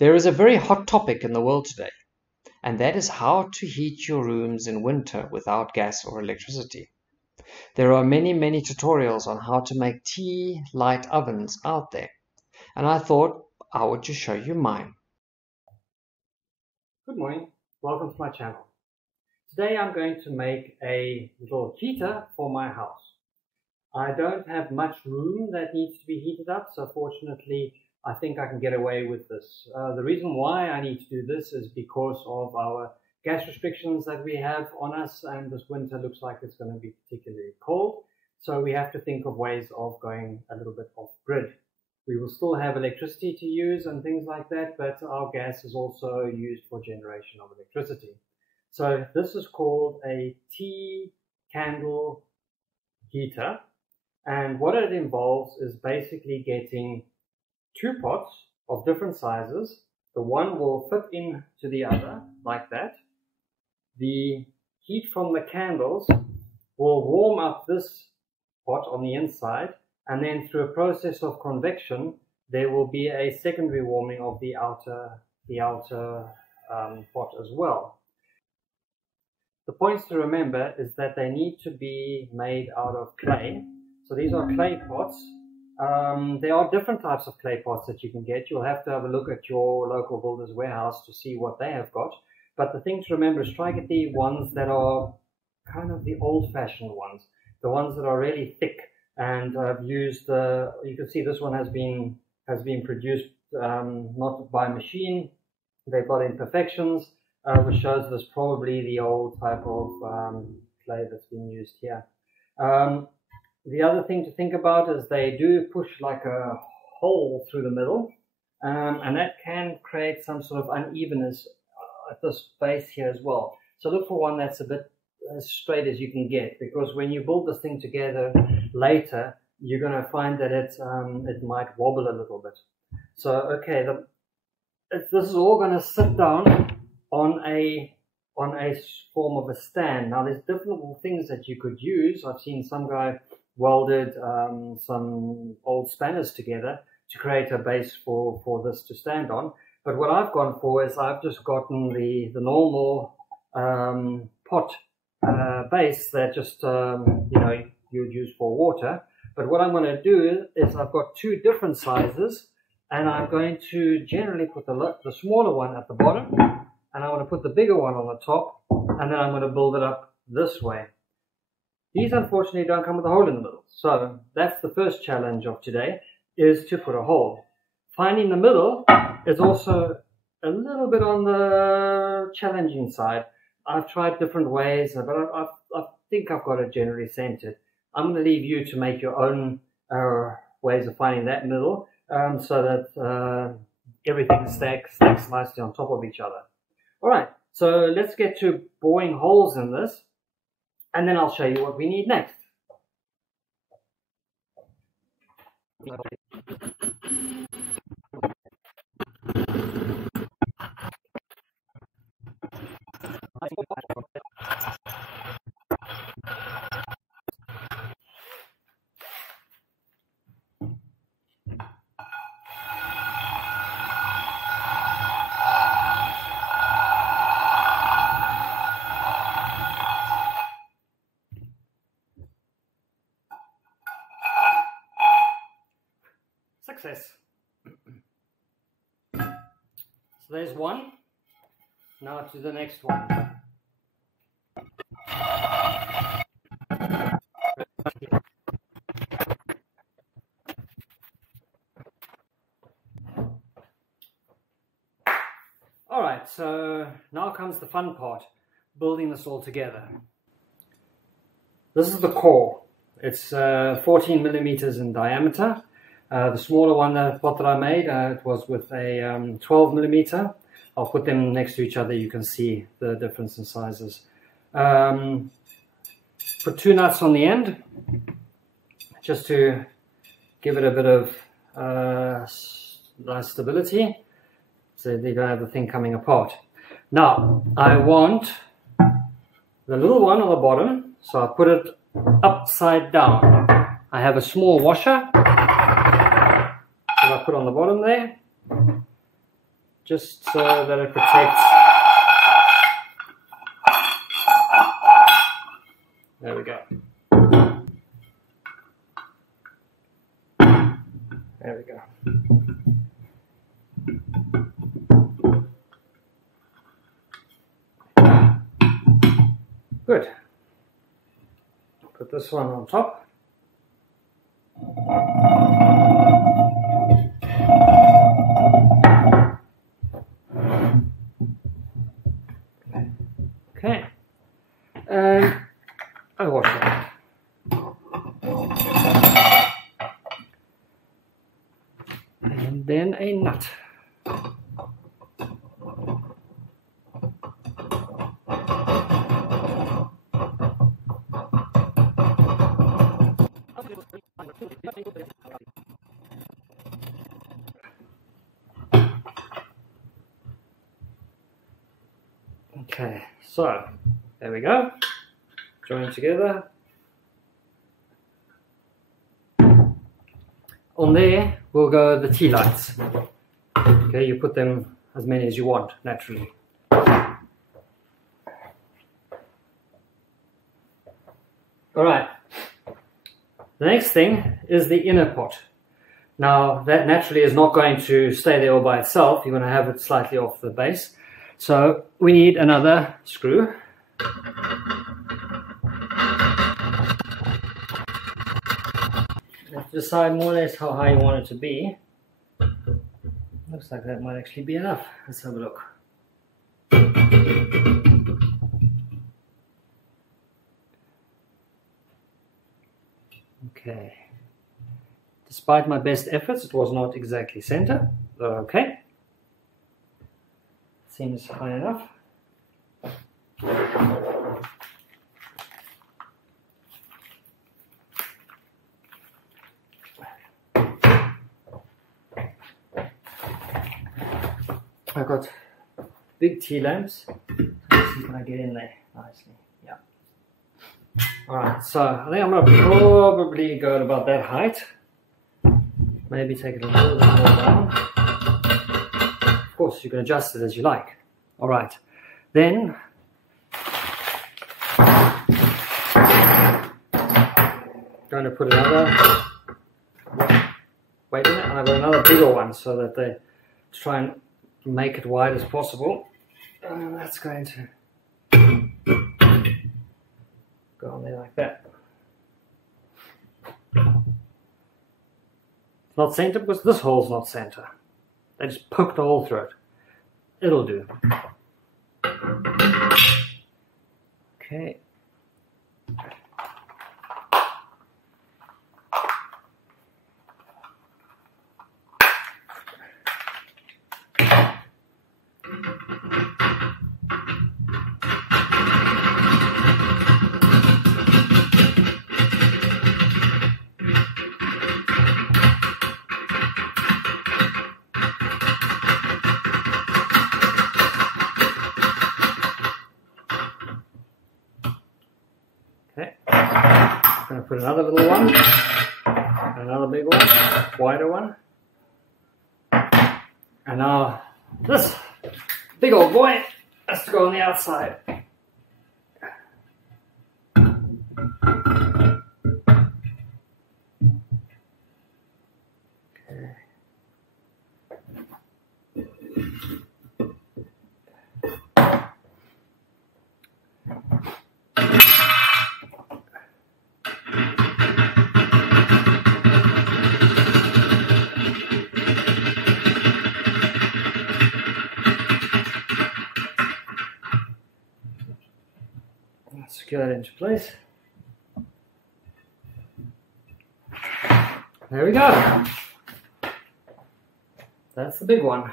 There is a very hot topic in the world today, and that is how to heat your rooms in winter without gas or electricity. There are many tutorials on how to make tea light ovens out there, and I thought I would just show you mine. Good morning, welcome to my channel. Today I'm going to make a little heater for my house. I don't have much room that needs to be heated up, so fortunately I think I can get away with this. The reason why I need to do this is because of our gas restrictions that we have on us, and this winter looks like it's going to be particularly cold, so we have to think of ways of going a little bit off grid. We will still have electricity to use and things like that, but our gas is also used for generation of electricity. So this is called a tea candle heater, and what it involves is basically getting two pots of different sizes. The one will fit into the other like that. The heat from the candles will warm up this pot on the inside, and then through a process of convection there will be a secondary warming of the outer pot as well. The points to remember is that they need to be made out of clay. So these are clay pots. There are different types of clay pots that you can get. You'll have to have a look at your local builder's warehouse to see what they have got. But the thing to remember is try to get the ones that are kind of the old-fashioned ones, the ones that are really thick. And I've used, you can see this one has been produced not by machine. They've got imperfections, which shows this probably the old type of clay that's been used here. The other thing to think about is they do push like a hole through the middle, and that can create some sort of unevenness at this base here as well. So look for one that's a bit as straight as you can get, because when you build this thing together later, you're going to find that it might wobble a little bit. So okay, this is all going to sit down on a form of a stand. Now there's different things that you could use. I've seen some guy welded some old spanners together to create a base for this to stand on. But what I've gone for is I've just gotten the normal pot base that just you'd use for water. But what I'm going to do is I've got two different sizes, and I'm going to generally put the smaller one at the bottom, and I want to put the bigger one on the top, and then I'm going to build it up this way. These unfortunately don't come with a hole in the middle, so that's the first challenge of today, is to put a hole. Finding the middle is also a little bit on the challenging side. I've tried different ways, but I think I've got it generally centered. I'm going to leave you to make your own ways of finding that middle, so that everything stacks nicely on top of each other. Alright, so let's get to boring holes in this, and then I'll show you what we need next. Success. So there's one. Now to the next one. Alright, so now comes the fun part, building this all together. This is the core. It's 14 millimeters in diameter. The smaller one, the pot that I made, it was with a 12 millimeter. I'll put them next to each other, you can see the difference in sizes. Put two nuts on the end, just to give it a bit of nice stability, so you don't have the thing coming apart. Now, I want the little one on the bottom, so I put it upside down. I have a small washer that I put on the bottom there, just so that it protects. There we go. There we go. Good. Put this one on top. Okay. And I wash that. And then a nut. Okay, so there we go. Join together. On there will go the tea lights. Okay, you put them as many as you want, naturally. Alright, the next thing is the inner pot. Now that naturally is not going to stay there all by itself. You're going to have it slightly off the base. So we need another screw. You have to decide more or less how high you want it to be. Looks like that might actually be enough. Let's have a look. Okay. Despite my best efforts, it was not exactly center. Okay. Seems high enough. I've got big tea lamps. Let's see if I get in there nicely. Yeah. Alright, so I think I'm going to probably go at about that height. Maybe take it a little bit more down. Of course, you can adjust it as you like. Alright, then going to put another, wait a minute, and I've got another bigger one so that they try and make it wide as possible. And that's going to go on there like that. It's not center because this hole's not center. They just poked a hole through it. It'll do. Okay. I'm going to put another little one, another big one, wider one, and now this big old boy has to go on the outside. Secure it into place. There we go. That's the big one.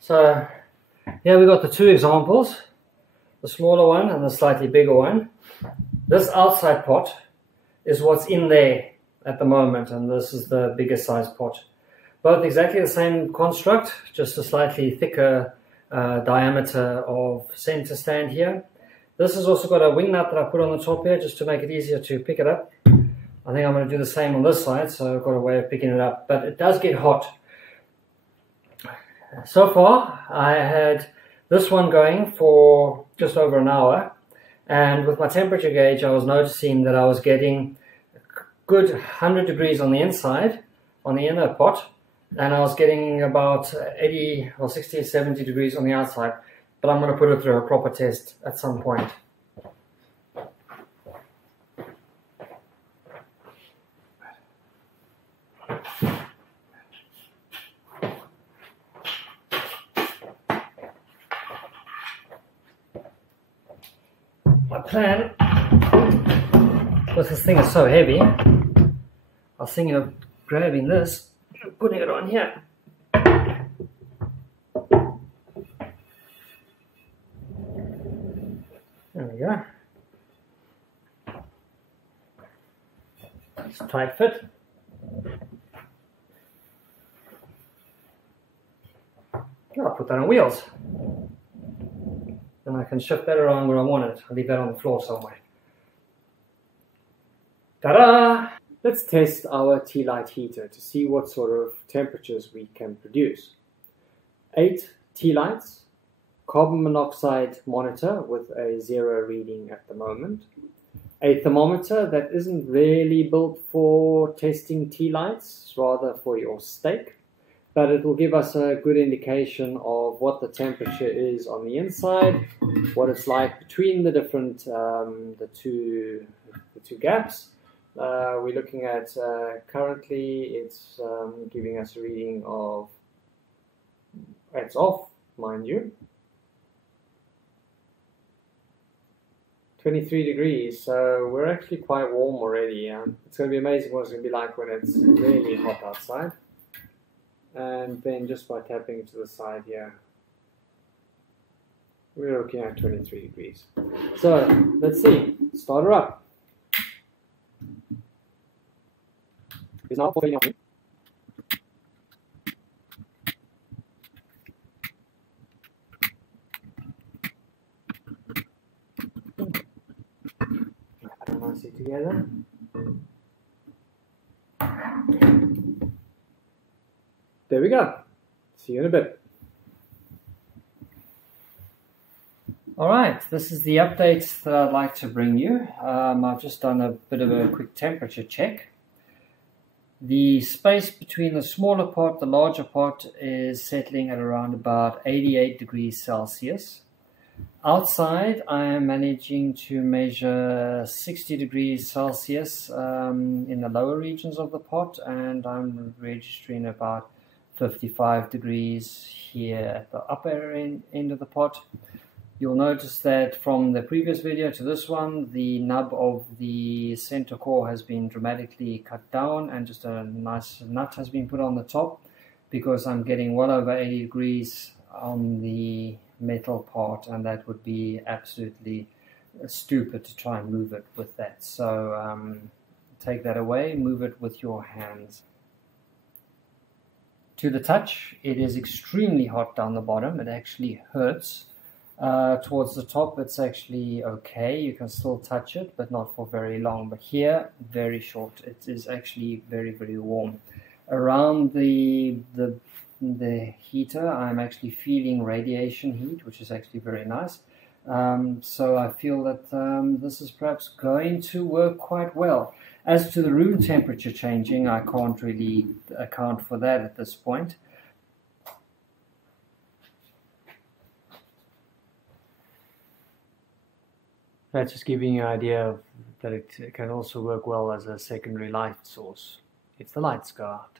So here we got the two examples, the smaller one and the slightly bigger one. This outside pot is what's in there at the moment, and this is the bigger size pot. Both exactly the same construct, just a slightly thicker diameter of center stand here. This has also got a wing nut that I put on the top here just to make it easier to pick it up. I think I'm going to do the same on this side, so I've got a way of picking it up, but it does get hot. So far I had this one going for just over an hour, and with my temperature gauge I was noticing that I was getting a good 100 degrees on the inside, on the inner pot, and I was getting about 80 or 60 or 70 degrees on the outside, but I'm going to put it through a proper test at some point. My plan, because this thing is so heavy, I was thinking of grabbing this and putting it on here. There we go. It's a tight fit. I'll put that on wheels. Then I can shift that around where I want it. I'll leave that on the floor somewhere. Ta-da! Let's test our tea light heater to see what sort of temperatures we can produce. 8 tea lights, carbon monoxide monitor with a 0 reading at the moment, a thermometer that isn't really built for testing tea lights, rather for your steak, but it will give us a good indication of what the temperature is on the inside, what it's like between the different the two gaps. We're looking at currently it's giving us a reading of, it's off, mind you, 23 degrees, so we're actually quite warm already. It's going to be amazing what it's going to be like when it's really hot outside. And then just by tapping to the side here, we're looking at 23 degrees. So let's see, start her up. It's now 4:30 on. Nicely together. There we go. See you in a bit. Alright, this is the update that I'd like to bring you. I've just done a bit of a quick temperature check. The space between the smaller pot, the larger pot, is settling at around about 88 degrees Celsius. Outside, I am managing to measure 60 degrees Celsius in the lower regions of the pot, and I'm registering about 55 degrees here at the upper end of the pot. You'll notice that from the previous video to this one, the nub of the center core has been dramatically cut down and just a nice nut has been put on the top, because I'm getting well over 80 degrees on the metal part, and that would be absolutely stupid to try and move it with that. So take that away, move it with your hands. To the touch, it is extremely hot down the bottom. It actually hurts. Towards the top, it's actually okay. You can still touch it, but not for very long. But here, very short. It is actually very, very warm. Around the heater, I'm actually feeling radiation heat, which is actually very nice. So I feel that this is perhaps going to work quite well. As to the room temperature changing, I can't really account for that at this point. That's just giving you an idea of that it can also work well as a secondary light source if the lights go out.